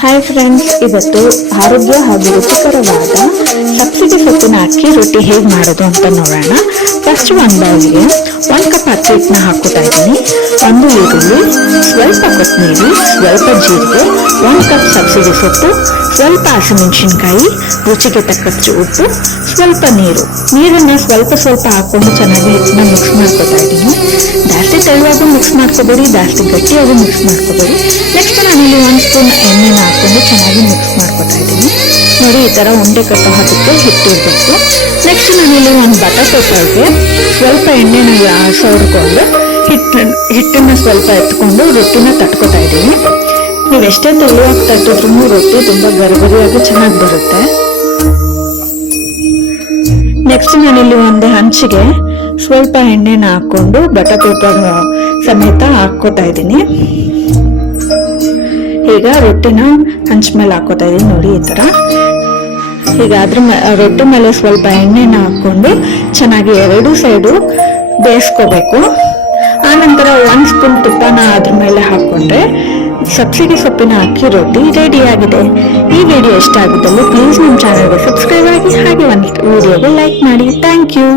Hi friends, ಇವತ್ತು ಆರೋಗ್ಯ ಹಾಗೂ ರುಚಿಕರವಾದ ಸಬ್ಸಿಡಿ ಸೊಪ್ಪಿನ ಅಕ್ಕಿ ರೊಟ್ಟಿ ಹೇಗೆ ಮಾಡೋದು ಅಂತ ನೋಡೋಣ. ಫಸ್ಟ್ ಒಂದು ಬೌಲ್ಗೆ 1 ಕಪ್ ಅಕ್ಕಿ ಹಿಟ್ಟನ್ನ ಹಾಕೋತಾ ಇದ್ದೀನಿ. 1 ಈರುಳ್ಳಿ, ಸ್ವಲ್ಪ ಕೊತ್ತಂಬರಿ, ಸ್ವಲ್ಪ ಜೀರಿಗೆ, 1 ಕಪ್ ಸಬ್ಸಿಡಿ ಸೊಪ್ಪು, ಸ್ವಲ್ಪ ಹಸಿಮೆಣಸಿನ್ಕಾಯಿ, ರುಚಿಗೆ ತಕ್ಕಷ್ಟು ಉಪ್ಪು, ಸ್ವಲ್ಪ ನೀರನ್ನ ಸ್ವಲ್ಪ ಹಾಕೊಂಡು ಚೆನ್ನಾಗಿ ಹಿಟ್ಟನ್ನ ಮಿಕ್ಸ್ ಮಾಡ್ಕೊತಾ ಇದ್ದೀನಿ. ಜಾಸ್ತಿ ತೆಳುವಾಗೂ ಮಿಕ್ಸ್ ಮಾಡ್ಕೋಬೇಡಿ, ಜಾಸ್ತಿ ಗಟ್ಟಿಯಾಗೂ ಮಿಕ್ಸ್ ಮಾಡ್ಕೋಬೇಡಿ. ನೆಕ್ಸ್ಟ್ ನಾನಿಲ್ಲಿ 1 ಸ್ಪೂನ್ ಎಣ್ಣೆನ ಹಾಕೊಂಡು ಚೆನ್ನಾಗಿ ಮಿಕ್ಸ್ ಮಾಡ್ಕೊತಾ ಇದ್ದೀನಿ. ನೋಡಿ, ಈ ತರ ಉಂಡೆ ಕಟ್ಟೋ ಹಾಕಕ್ಕೆ ಹಿಟ್ಟಿರ್ಬೇಕು. ನೆಕ್ಸ್ಟ್ ನಾನಿಲ್ಲಿ ಒಂದು ಬಟರ್ ಪೇಪರ್ಗೆ ಸ್ವಲ್ಪ ಎಣ್ಣೆನ ಸವರ್ಕೊಂಡು ಹಿಟ್ಟನ್ನ ಸ್ವಲ್ಪ ಎತ್ಕೊಂಡು ರೊಟ್ಟಿನ ತಟ್ಕೊತಾ ಇದ್ದೀನಿ. ನೀವು ಎಷ್ಟೇ ತೆಳುವಾಗಿ ತಟ್ಟಿದ್ರು ರೊಟ್ಟಿ ತುಂಬಾ ಗರಿಗರಿಯಾಗಿ ಚೆನ್ನಾಗಿ ಬರುತ್ತೆ. ನೆಕ್ಸ್ಟ್ ನಾನಿಲ್ಲಿ ಒಂದು ಹಂಚಿಗೆ ಸ್ವಲ್ಪ ಎಣ್ಣೆನ ಹಾಕೊಂಡು ಬಟರ್ ಪೇಪರ್ ಸಮೇತ ಹಾಕೋತಾ ಇದ್ದೀನಿ. ಈಗ ರೊಟ್ಟಿನ ಹಂಚ ಮೇಲೆ ಹಾಕೋತಾ ಇದೀನಿ. ನೋಡಿ, ಈ ತರ. ಈಗ ರೊಟ್ಟಿ ಮೇಲೆ ಸ್ವಲ್ಪ ಎಣ್ಣೆನ ಹಾಕೊಂಡು ಚೆನ್ನಾಗಿ 2 ಸೈಡು ಬೇಯಿಸ್ಕೋಬೇಕು. ಆನಂತರ 1 ಸ್ಪೂನ್ ತುಪ್ಪನ ಅದ್ರ ಮೇಲೆ ಹಾಕೊಂಡ್ರೆ ಸಬ್ಸಿಡಿ ಸೊಪ್ಪಿನ ಅಕ್ಕಿ ರೊಟ್ಟಿ ರೆಡಿ ಆಗಿದೆ. ಈ ವಿಡಿಯೋ ಇಷ್ಟ ಆಗಿದ್ದಲ್ಲಿ ಪ್ಲೀಸ್ ನಮ್ಮ ಚಾನಲ್ಗೆ ಸಬ್ಸ್ಕ್ರೈಬ್ ಆಗಿ, ಹಾಗೆ ಒಂದು ವಿಡಿಯೋಗೆ ಲೈಕ್ ಮಾಡಿ. Thank you.